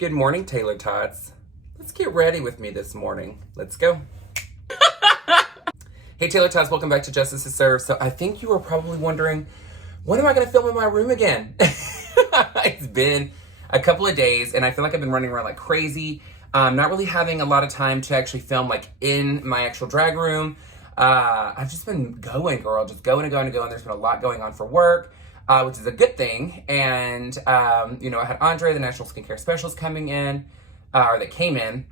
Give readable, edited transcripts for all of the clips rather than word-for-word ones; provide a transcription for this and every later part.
Good morning, Taylor-tots. Let's get ready with me this morning. Let's go. Hey, Taylor-tots, welcome back to Justice is Served. So I think you are probably wondering, when am I going to film in my room again? It's been a couple of days, and I feel like I've been running around like crazy. Not really having a lot of time to actually film like in my actual drag room. I've just been going, girl, just going and going and going. There's been a lot going on for work. Which is a good thing. And, I had Andre, the National Skincare Specialist, coming in, or that came in.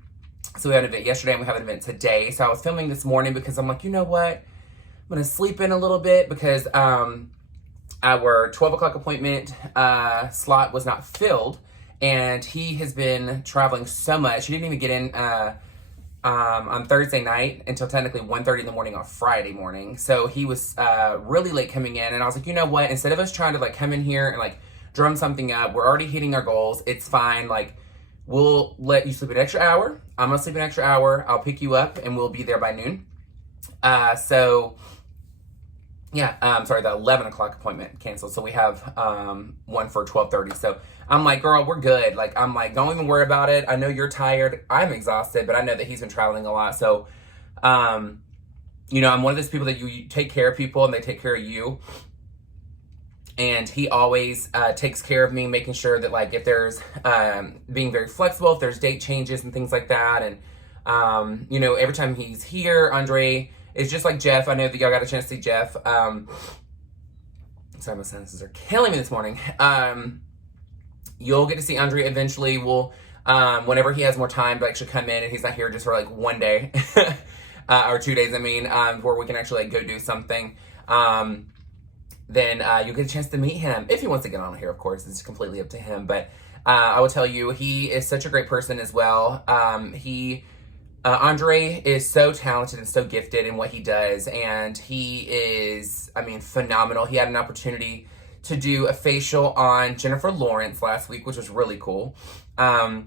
So we had an event yesterday and we have an event today. So I was filming this morning because I'm like, you know what? I'm going to sleep in a little bit because our 12 o'clock appointment slot was not filled. And he has been traveling so much. He didn't even get in on Thursday night until technically 1:30 in the morning on Friday morning. So he was really late coming in, and I was like, you know what, instead of us trying to like come in here and like drum something up, we're already hitting our goals, it's fine, like we'll let you sleep an extra hour, I'm gonna sleep an extra hour, I'll pick you up and we'll be there by noon. The 11 o'clock appointment canceled, so we have one for 12:30. So I'm like, girl, we're good. Like, I'm like, don't even worry about it. I know you're tired. I'm exhausted, but I know that he's been traveling a lot. So, I'm one of those people that you take care of people and they take care of you. And he always takes care of me, making sure that, like, if there's being very flexible, if there's date changes and things like that. And, every time he's here, Andre is just like Jeff. I know that y'all got a chance to see Jeff. Sorry, my sinuses are killing me this morning. You'll get to see Andre eventually. We'll, whenever he has more time to actually come in and he's not here just for like one day, or 2 days, where we can actually like go do something. Then you'll get a chance to meet him. If he wants to get on here, of course, it's completely up to him. But I will tell you, he is such a great person as well. Andre is so talented and so gifted in what he does, and he is, phenomenal. He had an opportunity to do a facial on Jennifer Lawrence last week, which was really cool. So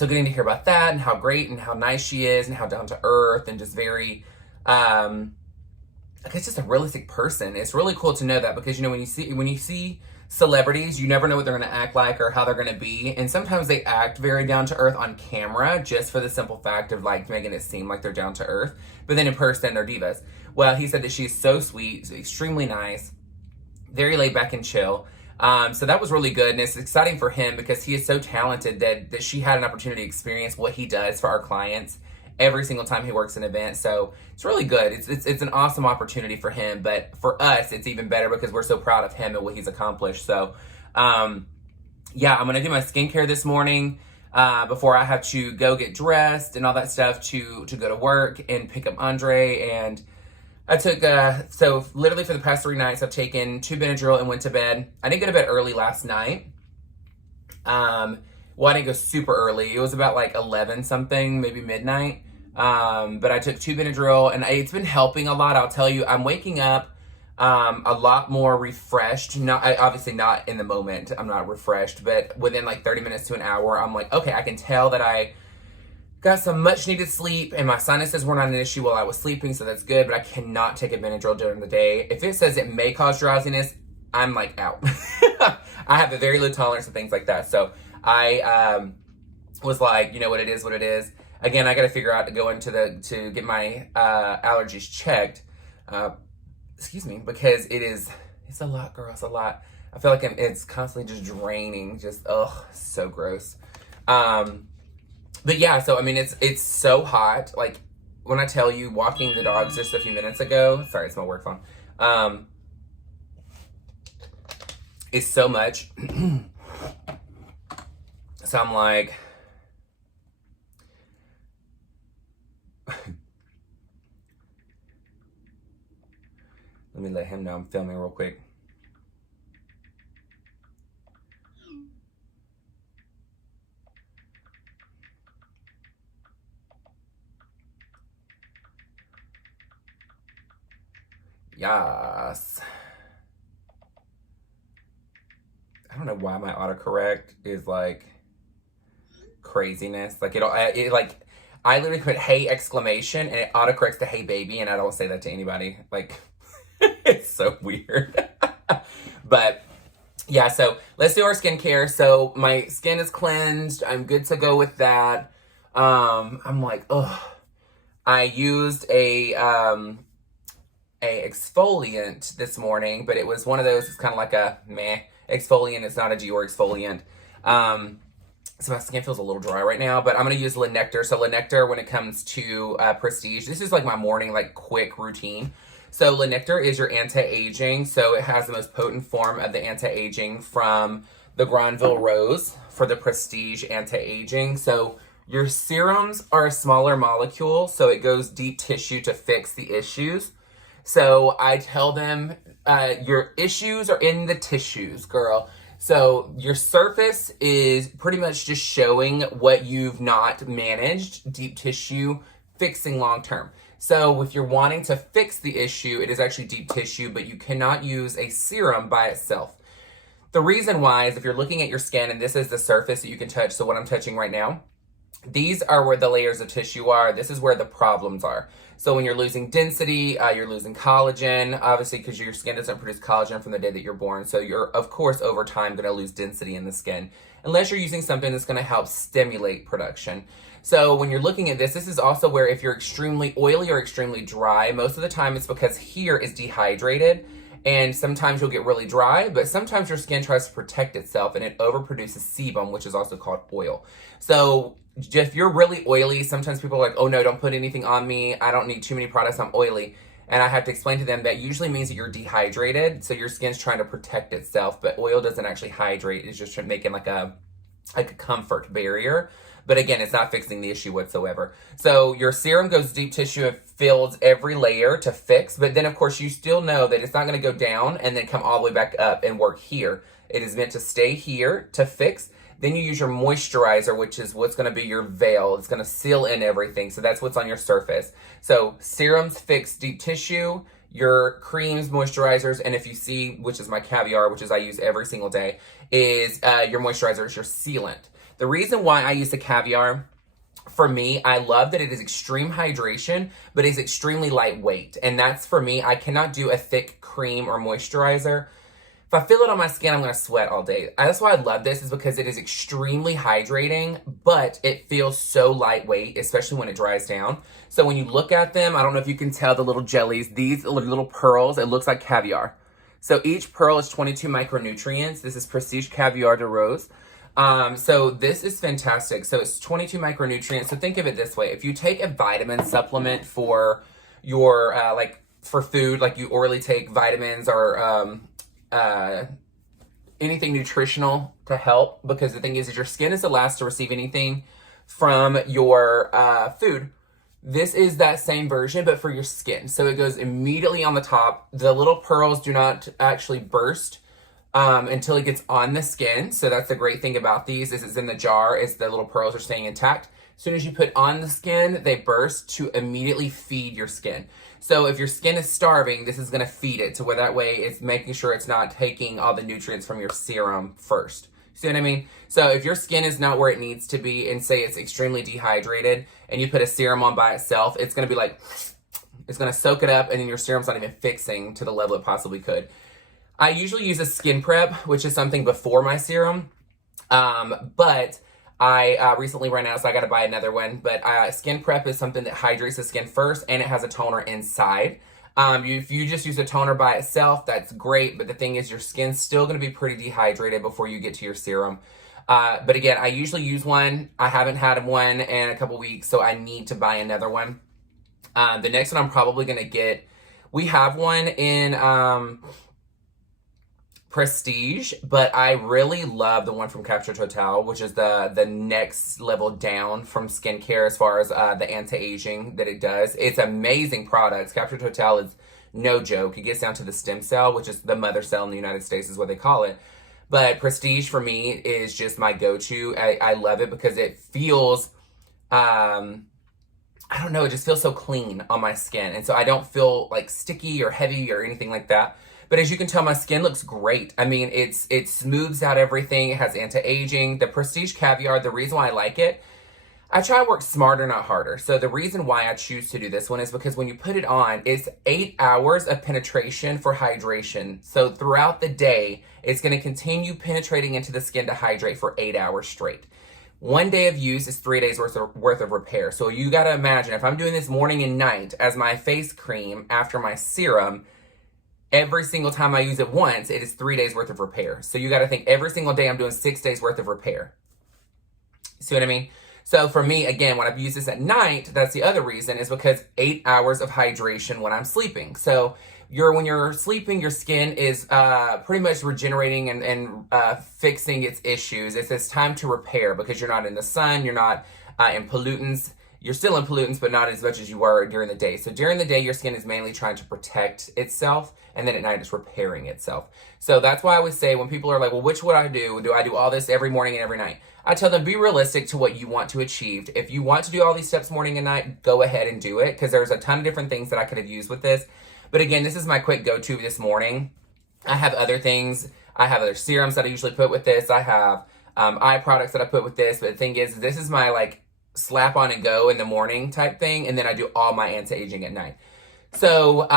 getting to hear about that and how great and how nice she is and how down to earth and just very, I guess just a realistic person. It's really cool to know that because, when you see celebrities, you never know what they're going to act like or how they're going to be. And sometimes they act very down to earth on camera just for the simple fact of like making it seem like they're down to earth. But then in person, they're divas. Well, he said that she's so sweet, extremely nice, very laid back and chill. So that was really good. And it's exciting for him because he is so talented that she had an opportunity to experience what he does for our clients every single time he works an event. So it's really good. It's an awesome opportunity for him, but for us, it's even better because we're so proud of him and what he's accomplished. So, I'm going to do my skincare this morning, before I have to go get dressed and all that stuff to go to work and pick up Andre. And I took, so literally for the past 3 nights, I've taken 2 Benadryl and went to bed. I didn't go to bed early last night. Well, I didn't go super early. It was about like 11 something, maybe midnight. But I took 2 Benadryl and it's been helping a lot. I'll tell you, I'm waking up, a lot more refreshed. Obviously not in the moment. I'm not refreshed, but within like 30 minutes to an hour, I'm like, okay, I can tell that I got some much needed sleep and my sinuses were not an issue while I was sleeping. So that's good, but I cannot take a Benadryl during the day. If it says it may cause drowsiness, I'm like out. I have a very low tolerance of things like that. So I was like, what it is, what it is. Again, I got to figure out to go to get my allergies checked. Because it's a lot, girl. It's a lot. I feel like it's constantly just draining. Just, so gross. But yeah, so it's so hot. Like when I tell you, walking the dogs just a few minutes ago. Sorry, it's my work phone. It's so much. So I'm like, let me let him know I'm filming real quick. Yes. I don't know why my autocorrect is like craziness. Like I literally put hey exclamation and it autocorrects to hey baby, and I don't say that to anybody. Like it's so weird. But yeah, so let's do our skincare. So my skin is cleansed. I'm good to go with that. I'm like, oh, I used a exfoliant this morning, but it was one of those, it's kind of like a meh exfoliant. It's not a Dior exfoliant. So my skin feels a little dry right now, but I'm going to use Lidnector. So Lidnector, when it comes to prestige, this is like my morning, like quick routine. So Lidnector is your anti-aging. So it has the most potent form of the anti-aging from the Granville Rose for the prestige anti-aging. So your serums are a smaller molecule, so it goes deep tissue to fix the issues. So I tell them, your issues are in the tissues, girl. So your surface is pretty much just showing what you've not managed, deep tissue, fixing long term. So if you're wanting to fix the issue, it is actually deep tissue, but you cannot use a serum by itself. The reason why is if you're looking at your skin, and this is the surface that you can touch, so what I'm touching right now, these are where the layers of tissue are. This is where the problems are. So when you're losing density, you're losing collagen, obviously, because your skin doesn't produce collagen from the day that you're born. So you're, of course, over time going to lose density in the skin, unless you're using something that's going to help stimulate production. So when you're looking at this, this is also where if you're extremely oily or extremely dry, most of the time it's because here is dehydrated. And sometimes you'll get really dry, but sometimes your skin tries to protect itself and it overproduces sebum, which is also called oil. So if you're really oily, sometimes people are like, oh no, don't put anything on me. I don't need too many products. I'm oily. And I have to explain to them that usually means that you're dehydrated. So your skin's trying to protect itself, but oil doesn't actually hydrate. It's just making like a comfort barrier. But again, it's not fixing the issue whatsoever. So your serum goes deep tissue. It fills every layer to fix. But then, of course, you still know that it's not going to go down and then come all the way back up and work here. It is meant to stay here to fix. Then you use your moisturizer, which is what's going to be your veil. It's going to seal in everything. So that's what's on your surface. So serums fix deep tissue. Your creams, moisturizers, and if you see, which is my caviar, which is I use every single day, is your moisturizer is your sealant. The reason why I use the caviar, for me, I love that it is extreme hydration, but it's extremely lightweight. And that's for me, I cannot do a thick cream or moisturizer. If I feel it on my skin, I'm going to sweat all day. That's why I love this, is because it is extremely hydrating, but it feels so lightweight, especially when it dries down. So when you look at them, I don't know if you can tell the little jellies, these little pearls, it looks like caviar. So each pearl is 22 micronutrients. This is Prestige Caviar de Rose. So this is fantastic. So it's 22 micronutrients. So think of it this way. If you take a vitamin supplement for your, like for food, like you orally take vitamins or, anything nutritional to help, because the thing is your skin is the last to receive anything from your, food. This is that same version, but for your skin. So it goes immediately on the top. The little pearls do not actually burst until it gets on the skin. So that's the great thing about these, is it's in the jar, is the little pearls are staying intact. As soon as you put on the skin, they burst to immediately feed your skin. So if your skin is starving, this is going to feed it. So where that way it's making sure it's not taking all the nutrients from your serum first. See what I mean? So if your skin is not where it needs to be, and say it's extremely dehydrated, and you put a serum on by itself, it's going to be like, it's going to soak it up, and then your serum's not even fixing to the level it possibly could. I usually use a skin prep, which is something before my serum, but I recently ran out, so I got to buy another one. But skin prep is something that hydrates the skin first, and it has a toner inside. If you just use a toner by itself, that's great. But the thing is, your skin's still going to be pretty dehydrated before you get to your serum. But again, I usually use one. I haven't had one in a couple weeks, so I need to buy another one. The next one I'm probably going to get, we have one in Prestige, but I really love the one from Capture Total, which is the next level down from skincare as far as the anti-aging that it does. It's amazing products. Capture Total is no joke. It gets down to the stem cell, which is the mother cell in the United States is what they call it. But Prestige for me is just my go-to. I love it because it feels, I don't know, it just feels so clean on my skin. And so I don't feel like sticky or heavy or anything like that. But as you can tell, my skin looks great. I mean, it smooths out everything. It has anti-aging. The Prestige Caviar, the reason why I like it, I try to work smarter, not harder. So the reason why I choose to do this one is because when you put it on, it's 8 hours of penetration for hydration. So throughout the day, it's going to continue penetrating into the skin to hydrate for 8 hours straight. 1 day of use is 3 days worth of repair. So you got to imagine, if I'm doing this morning and night as my face cream after my serum, every single time I use it once, it is 3 days worth of repair. So you got to think every single day I'm doing 6 days worth of repair. See what I mean? So for me, again, when I use this at night, that's the other reason, is because 8 hours of hydration when I'm sleeping. So when you're sleeping, your skin is pretty much regenerating and fixing its issues. It's time to repair because you're not in the sun, you're not in pollutants. You're still in pollutants, but not as much as you were during the day. So during the day, your skin is mainly trying to protect itself, and then at night, it's repairing itself. So that's why I would say when people are like, well, which would I do? Do I do all this every morning and every night? I tell them, be realistic to what you want to achieve. If you want to do all these steps morning and night, go ahead and do it, because there's a ton of different things that I could have used with this. But again, this is my quick go-to this morning. I have other things. I have other serums that I usually put with this. I have eye products that I put with this. But the thing is, this is my like slap on and go in the morning type thing. And then I do all my anti-aging at night. So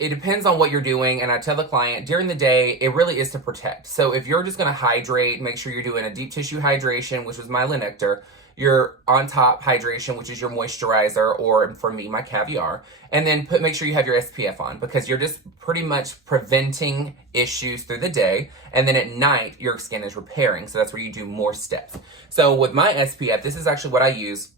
it depends on what you're doing. And I tell the client during the day, it really is to protect. So if you're just going to hydrate, make sure you're doing a deep tissue hydration, which was my Lidnector, your on top hydration, which is your moisturizer, or for me, my Caviar, and then make sure you have your SPF on, because you're just pretty much preventing issues through the day. And then at night, your skin is repairing. So that's where you do more steps. So with my SPF, this is actually what I use.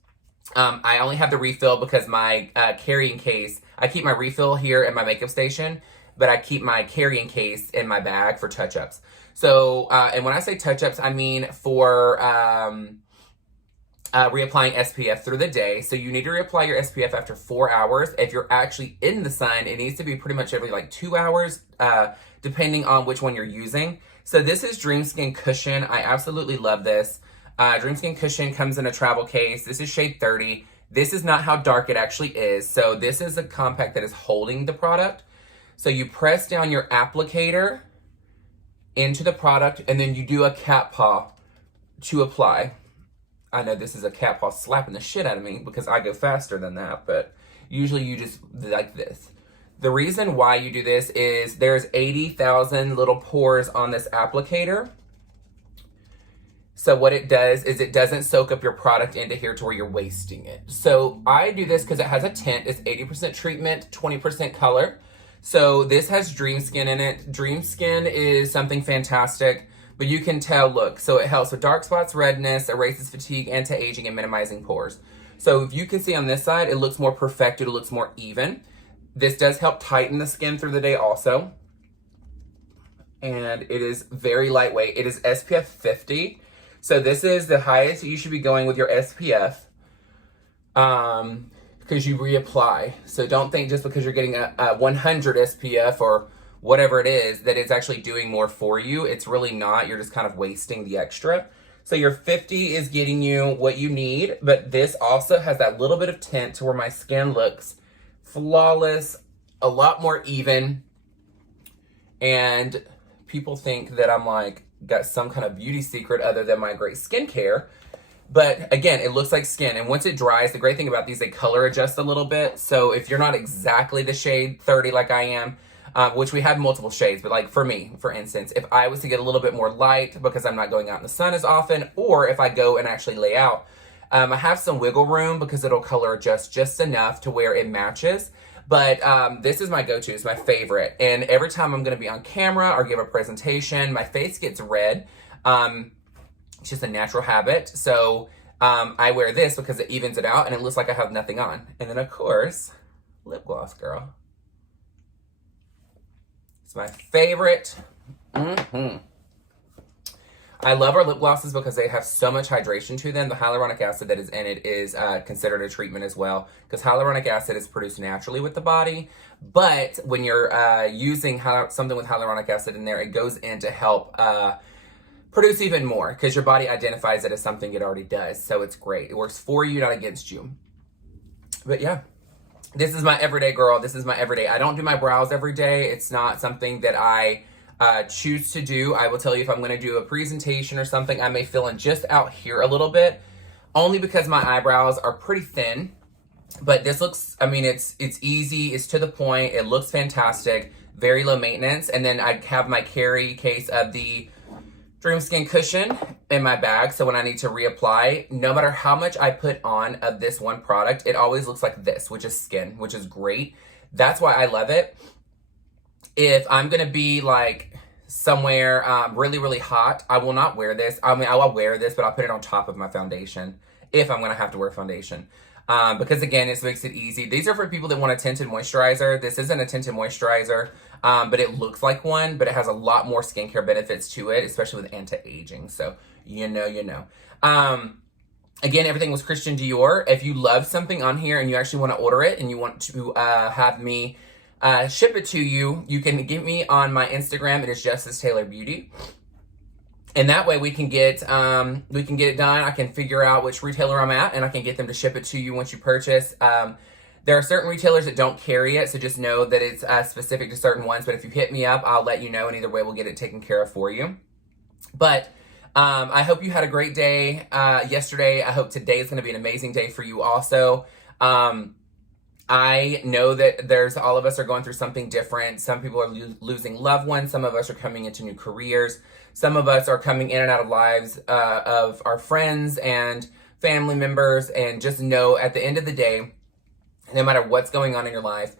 I only have the refill because my carrying case, I keep my refill here at my makeup station, but I keep my carrying case in my bag for touch-ups. So, and when I say touch-ups, I mean for reapplying SPF through the day. So you need to reapply your SPF after 4 hours. If you're actually in the sun, it needs to be pretty much every like 2 hours, depending on which one you're using. So this is Dream Skin Cushion. I absolutely love this. Dream Skin Cushion comes in a travel case. This is shade 30. This is not how dark it actually is. So this is a compact that is holding the product. So you press down your applicator into the product, and then you do a cat paw to apply. I know this is a cat paw slapping the shit out of me because I go faster than that, but usually you just like this. The reason why you do this is there's 80,000 little pores on this applicator. So what it does is it doesn't soak up your product into here to where you're wasting it. So I do this because it has a tint. It's 80% treatment, 20% color. So this has Dream Skin in it. Dream Skin is something fantastic, but you can tell, look, so it helps with dark spots, redness, erases fatigue, anti-aging, and minimizing pores. So if you can see on this side, it looks more perfected, it looks more even. This does help tighten the skin through the day also. And it is very lightweight. It is SPF 50. So this is the highest you should be going with your SPF, because you reapply. So don't think just because you're getting a 100 SPF or whatever it is that it's actually doing more for you. It's really not. You're just kind of wasting the extra. So your 50 is getting you what you need, but this also has that little bit of tint to where my skin looks flawless, a lot more even, and people think that I'm like got some kind of beauty secret other than my great skincare. But again, it looks like skin. And once it dries, the great thing about these, they color adjust a little bit. So if you're not exactly the shade 30 like I am, which we have multiple shades, but like for me, for instance, if I was to get a little bit more light because I'm not going out in the sun as often, or if I go and actually lay out, I have some wiggle room because it'll color adjust just enough to where it matches. But this is my go-to, it's my favorite. And every time I'm gonna be on camera or give a presentation, my face gets red. It's just a natural habit. So I wear this because it evens it out and it looks like I have nothing on. And then of course, lip gloss, girl. It's my favorite. I love our lip glosses because they have so much hydration to them. The hyaluronic acid that is in it is considered a treatment as well, because hyaluronic acid is produced naturally with the body. But when you're using something with hyaluronic acid in there, it goes in to help produce even more, because your body identifies it as something it already does. So it's great. It works for you, not against you. But yeah, this is my everyday girl. This is my everyday. I don't do my brows every day. It's not something that I choose to do. I will tell you, if I'm going to do a presentation or something, I may fill in just out here a little bit only because my eyebrows are pretty thin. But this looks, I mean, it's easy, it's to the point, it looks fantastic, very low maintenance. And then I have my carry case of the Dream Skin cushion in my bag, so when I need to reapply, no matter how much I put on of this one product, it always looks like this, which is skin, which is great. That's why I love it. If I'm gonna be like somewhere really, really hot, I will not wear this. I mean, I will wear this, but I'll put it on top of my foundation if I'm gonna have to wear foundation. Because again, this makes it easy. These are for people that want a tinted moisturizer. This isn't a tinted moisturizer, but it looks like one, but it has a lot more skincare benefits to it, especially with anti-aging. So, you know. Again, everything was Christian Dior. If you love something on here and you actually want to order it and you want to have me ship it to you, you can get me on my Instagram. It is justicetaylorbeauty. And that way we can get it done. I can figure out which retailer I'm at, and I can get them to ship it to you once you purchase. There are certain retailers that don't carry it, so just know that it's specific to certain ones. But if you hit me up, I'll let you know, and either way we'll get it taken care of for you. But I hope you had a great day yesterday. I hope today is going to be an amazing day for you also. I know that all of us are going through something different. Some people are losing loved ones. Some of us are coming into new careers. Some of us are coming in and out of lives of our friends and family members. And just know at the end of the day, no matter what's going on in your life,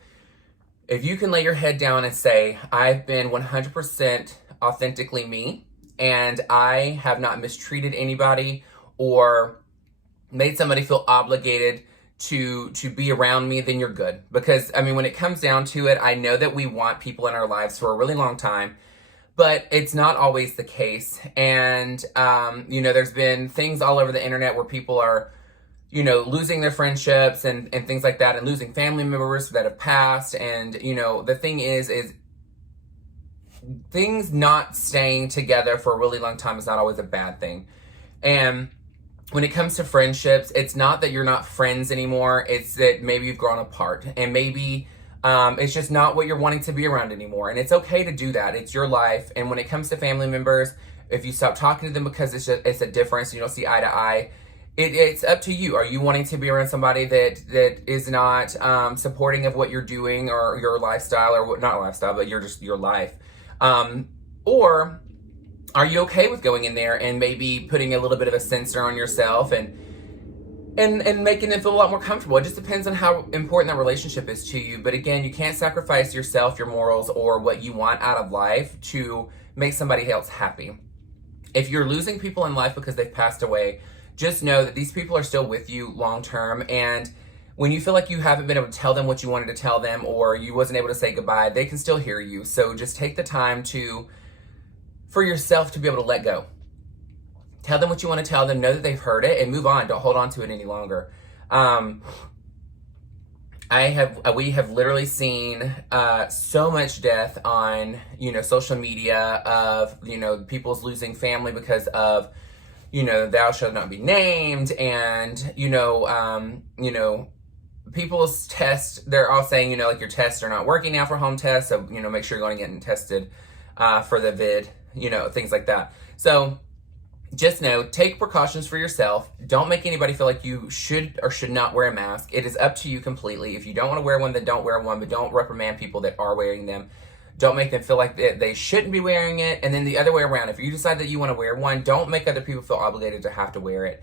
if you can lay your head down and say, I've been 100% authentically me, and I have not mistreated anybody or made somebody feel obligated to be around me, then you're good. Because, I mean, when it comes down to it, I know that we want people in our lives for a really long time, but it's not always the case. And, there's been things all over the internet where people are, losing their friendships and things like that, and losing family members that have passed. And, the thing is things not staying together for a really long time is not always a bad thing. And when it comes to friendships, it's not that you're not friends anymore. It's that maybe you've grown apart, and maybe it's just not what you're wanting to be around anymore. And it's okay to do that. It's your life. And when it comes to family members, if you stop talking to them because it's a difference, you don't see eye to eye, it's up to you. Are you wanting to be around somebody that is not supporting of what you're doing or your lifestyle, or not lifestyle, but your life? Or are you okay with going in there and maybe putting a little bit of a censor on yourself and making them feel a lot more comfortable? It just depends on how important that relationship is to you. But again, you can't sacrifice yourself, your morals, or what you want out of life to make somebody else happy. If you're losing people in life because they've passed away, just know that these people are still with you long term. And when you feel like you haven't been able to tell them what you wanted to tell them, or you wasn't able to say goodbye, they can still hear you. So just take the time for yourself to be able to let go. Tell them what you want to tell them, know that they've heard it, and move on. Don't hold on to it any longer. We have literally seen so much death on, social media of, people's losing family because of, thou shalt not be named, and, people's tests, they're all saying, your tests are not working now for home tests, so, make sure you're going to get tested for the vid, things like that. So just know, take precautions for yourself. Don't make anybody feel like you should or should not wear a mask. It is up to you completely. If you don't want to wear one, then don't wear one, but don't reprimand people that are wearing them. Don't make them feel like they shouldn't be wearing it. And then the other way around, if you decide that you want to wear one, don't make other people feel obligated to have to wear it.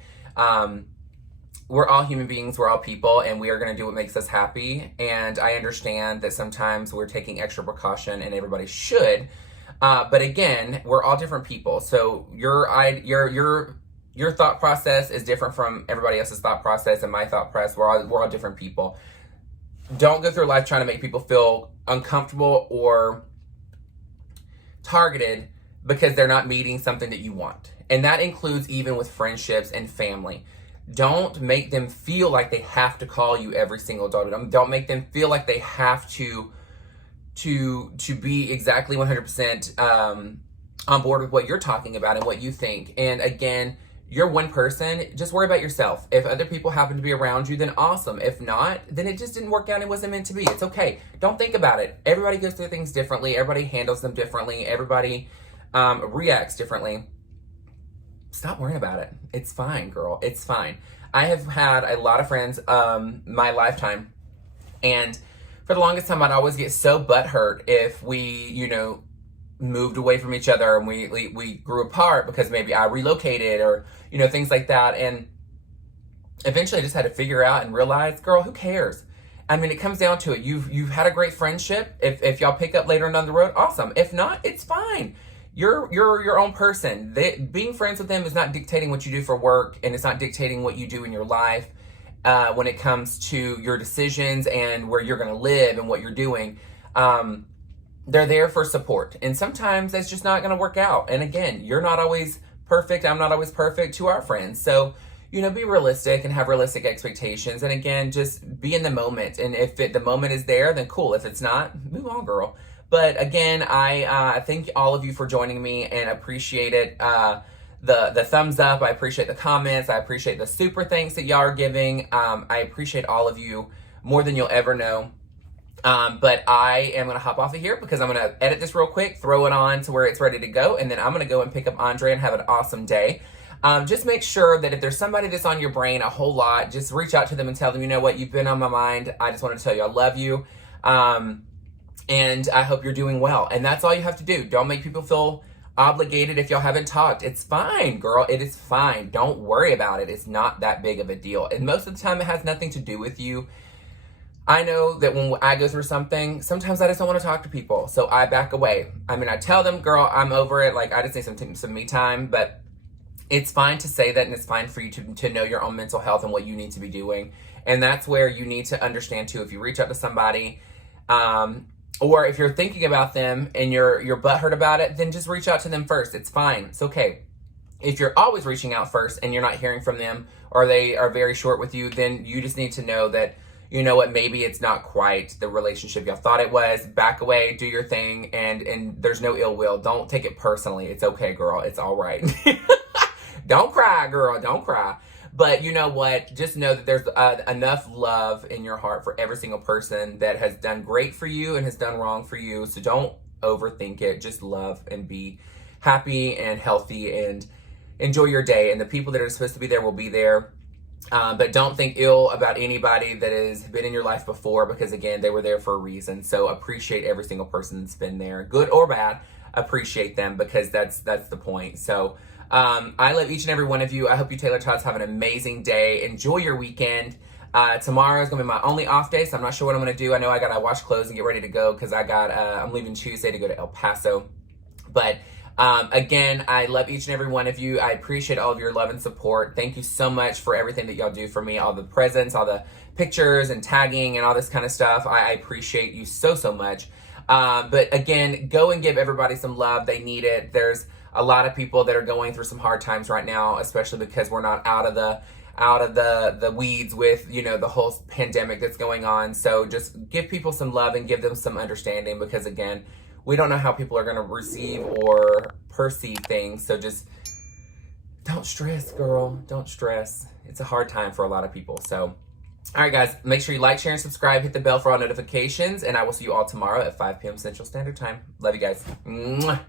We're all human beings, we're all people, and we are going to do what makes us happy. And I understand that sometimes we're taking extra precaution, and everybody should. But again, we're all different people. So your thought process is different from everybody else's thought process, and my thought process. We're all different people. Don't go through life trying to make people feel uncomfortable or targeted because they're not meeting something that you want. And that includes even with friendships and family. Don't make them feel like they have to call you every single day. Don't make them feel like they have to be exactly 100% on board with what you're talking about and what you think. And again, you're one person. Just worry about yourself. If other people happen to be around you, then awesome. If not, then it just didn't work out. It wasn't meant to be. It's okay. Don't think about it. Everybody goes through things differently. Everybody handles them differently. Everybody reacts differently. stop worrying about it. It's fine, girl. It's fine. I have had a lot of friends my lifetime, and for the longest time I'd always get so butthurt if we, you know, moved away from each other and we grew apart because maybe I relocated or, you know, things like that. And eventually I just had to figure out and realize, girl, who cares? I mean, it comes down to it. You've had a great friendship. If y'all pick up later on down the road, awesome. If not, it's fine. You're your own person. Being friends with them is not dictating what you do for work, and it's not dictating what you do in your life when it comes to your decisions and where you're going to live and what you're doing. They're there for support. And sometimes that's just not going to work out. And again, you're not always perfect. I'm not always perfect to our friends. So, you know, be realistic and have realistic expectations. And again, just be in the moment. And if the moment is there, then cool. If it's not, move on, girl. But again, I thank all of you for joining me and appreciate it. The thumbs up. I appreciate the comments. I appreciate the super thanks that y'all are giving. I appreciate all of you more than you'll ever know. But I am going to hop off of here because I'm going to edit this real quick, throw it on to where it's ready to go, and then I'm going to go and pick up Andre and have an awesome day. Just make sure that if there's somebody that's on your brain a whole lot, just reach out to them and tell them, you know what, you've been on my mind. I just want to tell you I love you. And I hope you're doing well. And that's all you have to do. Don't make people feel obligated if y'all haven't talked. It's fine, girl. It is fine. Don't worry about it. It's not that big of a deal. And most of the time it has nothing to do with you. I know that when I go through something, sometimes I just don't want to talk to people. So I back away. I mean, I tell them, girl, I'm over it. Like, I just need some me time. But it's fine to say that, and it's fine for you to know your own mental health and what you need to be doing. And that's where you need to understand, too, if you reach out to somebody, or if you're thinking about them and you're butthurt about it, then just reach out to them first. It's fine. It's okay. If you're always reaching out first and you're not hearing from them, or they are very short with you, then you just need to know that, you know what, maybe it's not quite the relationship y'all thought it was. Back away, do your thing, and there's no ill will. Don't take it personally. It's okay, girl. It's all right. Don't cry, girl. Don't cry. But you know what? Just know that there's enough love in your heart for every single person that has done great for you and has done wrong for you. So don't overthink it. Just love and be happy and healthy and enjoy your day. And the people that are supposed to be there will be there. But don't think ill about anybody that has been in your life before, because again, they were there for a reason. So appreciate every single person that's been there, good or bad. Appreciate them, because that's the point. So I love each and every one of you. I hope you Taylor-tots have an amazing day. Enjoy your weekend. Tomorrow is gonna be my only off day, so I'm not sure what I'm gonna do. I know I gotta wash clothes and get ready to go because I'm leaving Tuesday to go to El Paso. But again, I love each and every one of you. I appreciate all of your love and support. Thank you so much for everything that y'all do for me, all the presents, all the pictures and tagging and all this kind of stuff. I appreciate you so much. But again, go and give everybody some love. They need it. There's a lot of people that are going through some hard times right now, especially because we're not out of the weeds with, you know, the whole pandemic that's going on. So just give people some love and give them some understanding, because again, we don't know how people are going to receive or perceive things. So just don't stress, girl. Don't stress. It's a hard time for a lot of people. So, all right, guys, make sure you like, share, and subscribe. Hit the bell for all notifications. And I will see you all tomorrow at 5 p.m. Central Standard Time. Love you guys. Mwah.